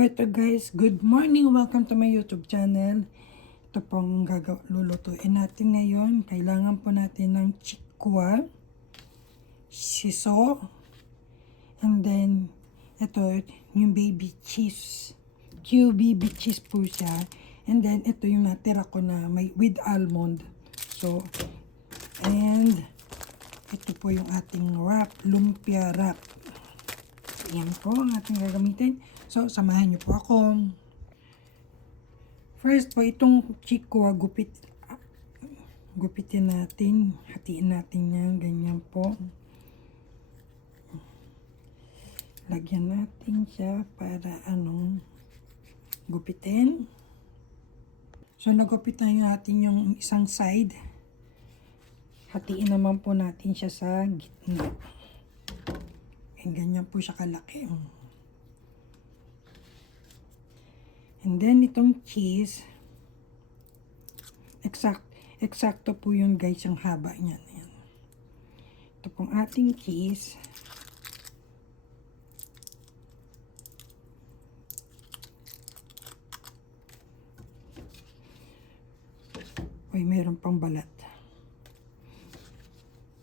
Ito guys, good morning! Welcome to my YouTube channel. Ito pong lulutuin natin ngayon. Kailangan po natin ng chikwa, shiso, and then ito yung baby cheese. Baby cheese po siya. And then ito yung natira ko na may with almond. So, and ito po yung ating wrap, lumpia wrap. Yan po ang ating gagamitin. So, samahan niyo po ako. First po, itong chikwa, gupitin natin. Hatiin natin yan. Ganyan po. Lagyan natin siya para gupitin. So, nagupit na natin yung isang side. Hatiin naman po natin siya sa gitna. Ganyan po siya kalaki. And then, itong cheese, eksakto po yun guys, yung haba niya. Ayan. Ito pong ating cheese. Uy, meron pang balat.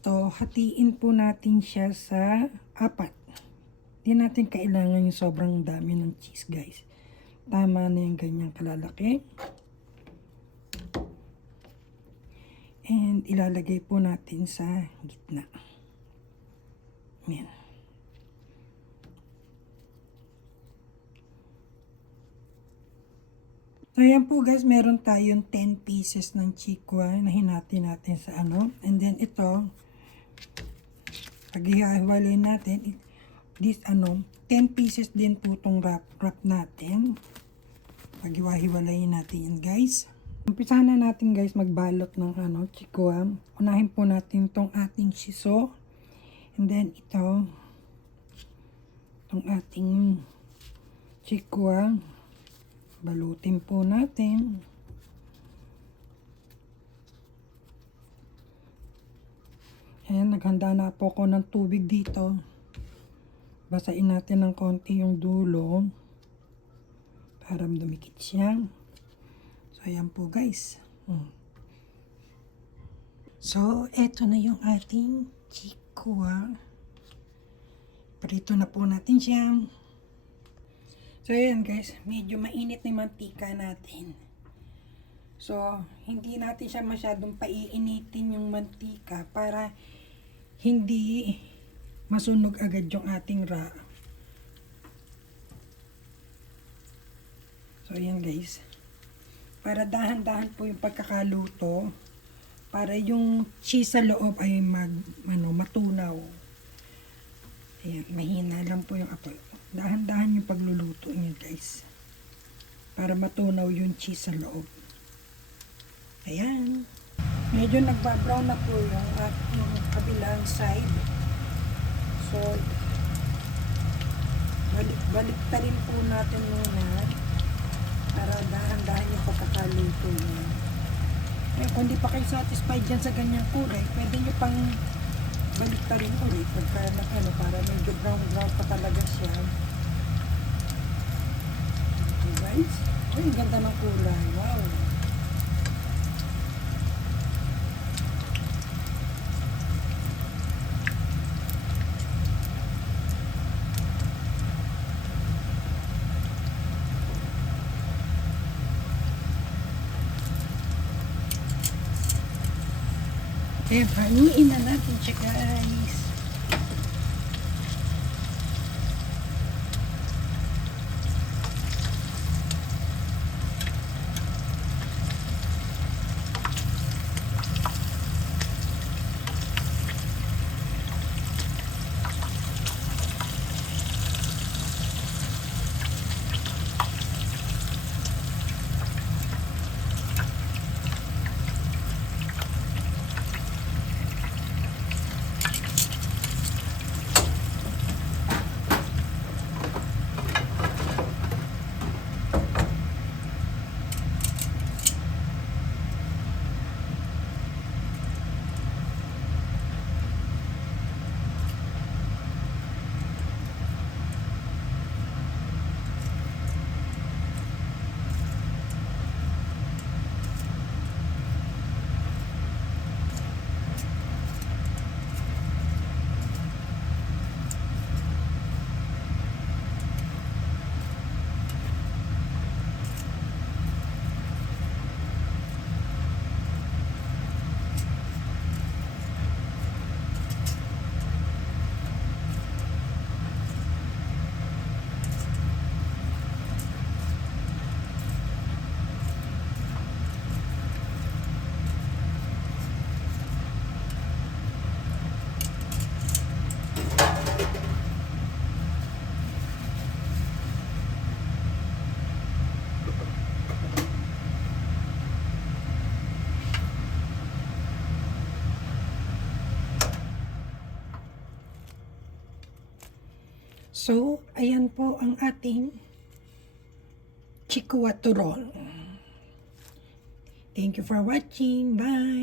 So, hatiin po natin siya sa 4. Hindi natin kailangan yung sobrang dami ng cheese guys. Tama na yung ganyang kalalaki. And ilalagay po natin sa gitna. Ayan. So ayan po guys, meron tayong 10 pieces ng chikwa na hinati natin sa And then ito, pag-ihahiwalay natin, this 10 pieces din po itong wrap natin. Pag-iwahiwalayin natin yan guys. Umpisa na natin guys magbalot ng chikwa. Unahin po natin itong ating shiso. And then itong ating chikwa. Balutin po natin. Ayan, naghanda na po ako ng tubig dito. Basain natin ng konti yung dulo para dumikit siya. So, ayan po guys. So, eto na yung ating chikwa. Prito na po natin siya. So, ayan guys. Medyo mainit na yung mantika natin. So, hindi natin siya masyadong paiinitin yung mantika para hindi masunog agad yung ating ra. So, ayan guys. Para dahan-dahan po yung pagkakaluto. Para yung cheese sa loob ay matunaw. Ayan, mahina lang po yung apoy. Dahan-dahan yung pagluluto niyo guys. Para matunaw yung cheese sa loob. Ayan. Medyo nagbabrown na po yung ating kabilang side. So, balik rin po natin muna para dahan-dahan yung pagkakaluto niya. Eh, kung di pa kayo satisfied dyan sa ganyang kulay, pwede nyo pang balik rin ulit pagka para medyo brown pa talaga siya. Okay guys? Uy, ganda ng kulay. Wow! Eh, paniin na natin siya guys. So, ayan po ang ating chikwa turol. Thank you for watching. Bye!